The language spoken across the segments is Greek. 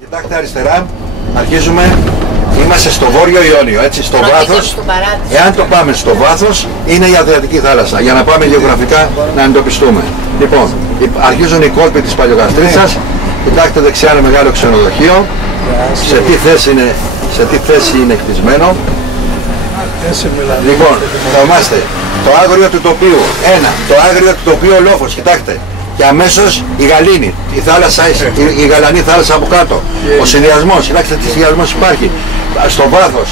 Κοιτάξτε αριστερά, αρχίζουμε, είμαστε στο Βόρειο Ιόνιο, έτσι, στο βάθος. Εάν το πάμε στο βάθος, είναι η Αδριατική θάλασσα, για να πάμε γεωγραφικά να εντοπιστούμε. Λοιπόν, αρχίζουν οι κόλποι της Παλαιοκαστρίτσας. Κοιτάξτε δεξιά ένα μεγάλο ξενοδοχείο. Σε τι θέση είναι χτισμένο. Λοιπόν, θαυμάστε, το άγριο του τοπίου, το άγριο του τοπίου Λόφος, κοιτάξτε. Και αμέσως η Γαλήνη, η θάλασσα, η γαλανή θάλασσα από κάτω. Ο συνδυασμός, κοιτάξτε τι συνδυασμός υπάρχει. Στο βάθος,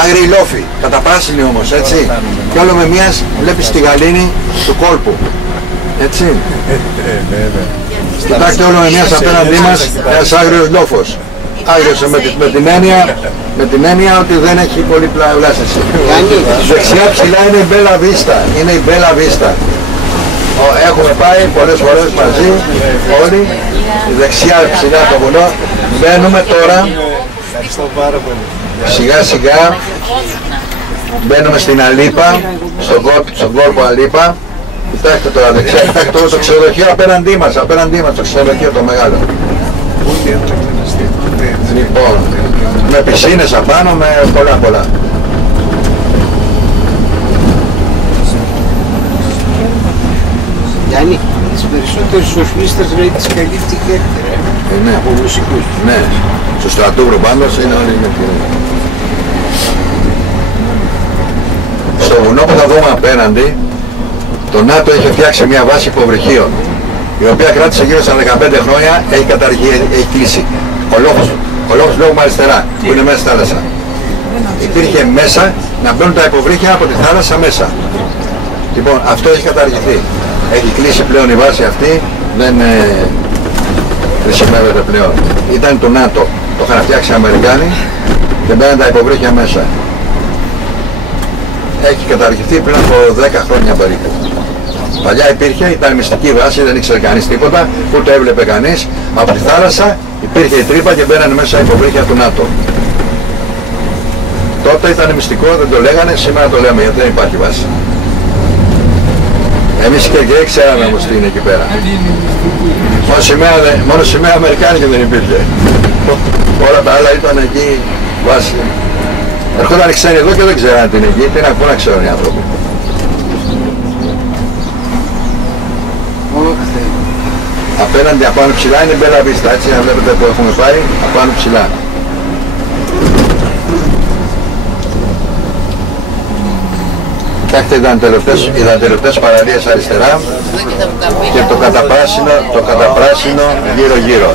άγριοι λόφοι, καταπράσινοι όμως, έτσι. Και όλο με μίας βλέπεις τη Γαλήνη του κόλπου. Έτσι. Κοιτάξτε όλο με μίας απέναντί μας ένας άγριος λόφος. Άγριος με την έννοια ότι δεν έχει πολύ πλάσιση. Δεξιά ψηλά είναι η Μπέλα Βίστα. Είναι η Μπέλα Βίστα. Έχουμε πάει πολλές φορές μαζί όλοι. Δεξιά ψηλά το βουνό. Μπαίνουμε τώρα. Σιγά σιγά. Μπαίνουμε στην Αλίπα. Στον κόρπο Αλίπα. Κοιτάξτε τώρα δεξιά. Κοιτάξτε το ξενοδοχείο απέναντί μας. Το ξενοδοχείο το μεγάλο. Λοιπόν, με πισίνες απάνω, με πολλά. Γιάννη, τις περισσότερες σοφίστες λέει τις καλύπτει και ναι, από μουσικούς. Ναι, στο Στρατούβρο πάντως είναι όλοι με την... Στο βουνό που θα δούμε απέναντι, το ΝΑΤΟ έχει φτιάξει μια βάση υποβρυχίων, η οποία κράτησε γύρω στα 15 χρόνια, έχει κλείσει. Ο λόγος λόγω αριστερά, που είναι μέσα στη θάλασσα. Υπήρχε μέσα να μπαίνουν τα υποβρύχια από τη θάλασσα μέσα. Λοιπόν, αυτό έχει καταργηθεί. Έχει κλείσει πλέον η βάση αυτή, δεν χρησιμεύεται πλέον. Ήταν το ΝΑΤΟ, το είχαν φτιάξει οι Αμερικάνοι και μπαίνουν τα υποβρύχια μέσα. Έχει καταργηθεί πριν από 10 χρόνια περίπου. Παλιά υπήρχε, ήταν μυστική βάση, δεν ήξερε κανείς τίποτα, ούτε έβλεπε κανείς. Από τη θάλασσα υπήρχε η τρύπα και μπαίνανε μέσα η υποβρύχια του ΝΑΤΟ. Τότε ήταν μυστικό, δεν το λέγανε, σήμερα το λέμε γιατί δεν υπάρχει βάση. Εμείς και ξέραμε όμως τι είναι εκεί πέρα. Μόνο σημαία Αμερικάνικη δεν υπήρχε. Όλα τα άλλα ήταν εκεί βάση. Ερχόταν οι ξένοι εδώ και δεν ξέρανε τι είναι εκεί, τι να ξέρουν οι άνθρωποι. Απέναντι απάνω ψηλά είναι Μπέλα Βίστα, έτσι να βλέπετε που έχουμε πάει, απάνω ψηλά. Κοιτάξτε, ήταν τελευταίες παραλίες αριστερά και το καταπράσινο γύρω-γύρω.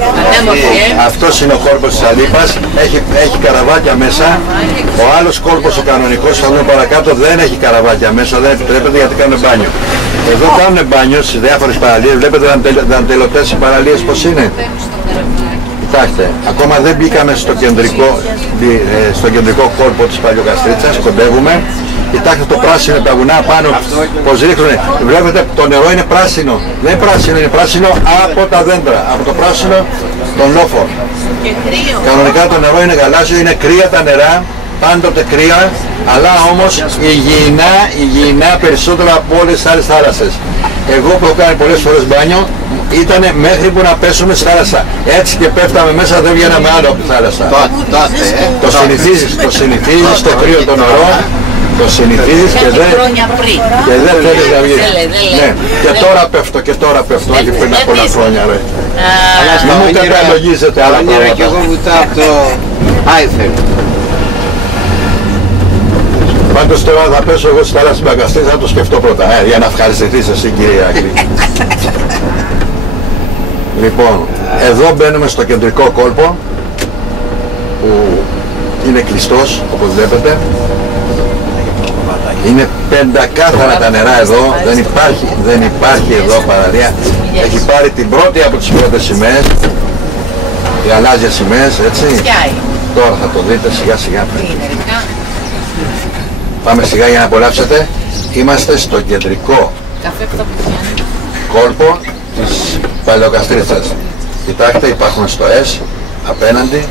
Αυτός είναι ο κόρπος της Αλίπας, έχει καραβάκια μέσα. Ο άλλος κόρπος, ο κανονικός, θα δούμε παρακάτω, δεν έχει καραβάκια μέσα, δεν επιτρέπεται γιατί κάνουν μπάνιο. Εδώ κάνουν μπάνιο στις διάφορες παραλίες, βλέπετε δαντελωτές οι παραλίες πως είναι. Κοιτάξτε, ακόμα δεν μπήκαμε στο κεντρικό κόρπο της Παλαιοκαστρίτσας, κοντεύουμε. Κοιτάξτε το πράσινο, τα βουνά πάνω, πως ρίχνουνε. Βλέπετε το νερό είναι πράσινο. Δεν είναι πράσινο, είναι πράσινο από τα δέντρα, από το πράσινο των λόφων. Κανονικά το νερό είναι γαλάζιο, είναι κρύα τα νερά, πάντοτε κρύα, αλλά όμως υγιεινά περισσότερο από όλες τις άλλες θάλασσες. Εγώ που έχω κάνει πολλές φορές μπάνιο, ήταν μέχρι που να πέσουμε στη θάλασσα. Έτσι και πέφταμε μέσα, δεν βγαίναμε άλλο από τη θάλασσα. Το συνηθίζεις το κρύο των νερών. Το συνηθίζεις και δεν θέλεις να βγεις. Ναι, και τώρα πέφτω, όχι πριν από πολλά χρόνια ρε. Να μου καταλογίζετε άλλα πράγματα. Και εγώ βουτάω από το Άιφελ. Πάντως τώρα θα πέσω εγώ στη θάλασσα Μπαγκαστή, θα το σκεφτώ πρώτα, για να ευχαριστηθείς εσύ κύριε Άγγλη. Λοιπόν, εδώ μπαίνουμε στο κεντρικό κόλπο, που είναι κλειστός, όπως βλέπετε. Είναι πεντακάθαρα τα νερά εδώ, δεν υπάρχει εδώ παραλία. Έχει πάρει την πρώτη από τις πρώτες σημαίες, οι γαλάζιες σημαίες, έτσι. Τώρα θα το δείτε σιγά σιγά. Πάμε σιγά για να απολαύσετε. Είμαστε στο κεντρικό κόλπο της Παλαιοκαστρίτσας. Κοιτάξτε, υπάρχουν στοές απέναντι.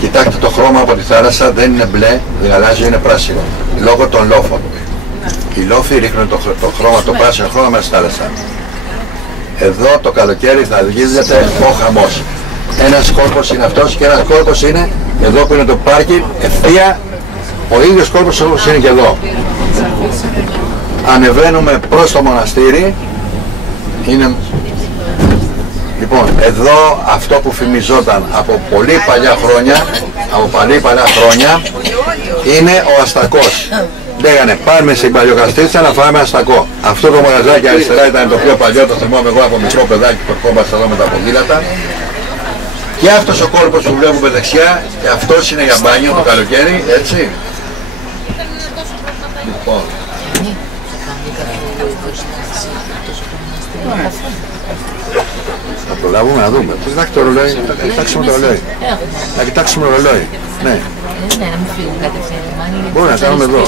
Κοιτάξτε το χρώμα από τη θάλασσα, δεν είναι μπλε, γαλάζιο, είναι πράσινο. Λόγω των λόφων. Οι λόφοι ρίχνουν το χρώμα, το πράσινο χρώμα μέσα στη θάλασσα. Εδώ το καλοκαίρι θα γίνεται ο χαμός. Ένας κόλπος είναι αυτός και ένας κόλπος είναι εδώ που είναι το πάρκι, ευθεία ο ίδιος κόλπος όπως είναι και εδώ. Ανεβαίνουμε προς το μοναστήρι. Είναι... Λοιπόν, εδώ αυτό που φημιζόταν από πολύ παλιά χρόνια, είναι ο αστακός. Λέγανε πάμε στην Παλαιοκαστρίτσα να φάμε αστακό. Αυτό το μαγαζάκι αριστερά ήταν το πιο παλιό, το θυμάμαι εγώ από μικρό παιδάκι που ερχόμαστε εδώ με τα ποδήλατα. Και αυτός ο κόλπος που βλέπουμε δεξιά, και αυτός είναι για μπάνιο το καλοκαίρι, έτσι. Λοιπόν. Θα προλάβουμε να δούμε. Κοιτάξτε το ρολόι, να κοιτάξουμε το ρολόι. Να κοιτάξουμε το ρολόι. Ναι. Ναι, να μην φύγουν κατευθείαν. Μπορούμε να κάνουμε εδώ.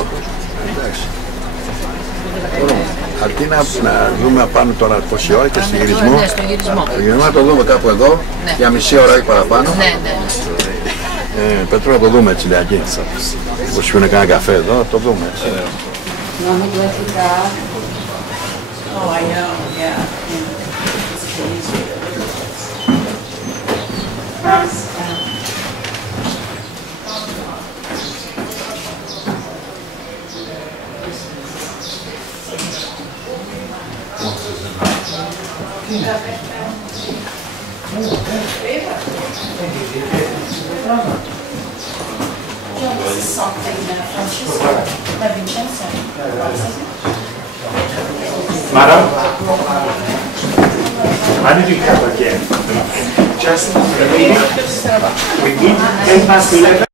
Αρκεί να δούμε πάμε τώρα πόση ώρα και στη γυρισμό. Ναι, στο γυρισμό. Στο γυρισμό να το δούμε κάπου εδώ, για μισή ώρα ή παραπάνω. Ναι, ναι. Πέτρο, να το δούμε έτσι λιγάκι. Όπως πιούνε κανένα καφέ εδώ, να το δούμε έτσι. Oh, I know, yeah. Madam, how did you come again? Just the meeting. We meet 10 past 11.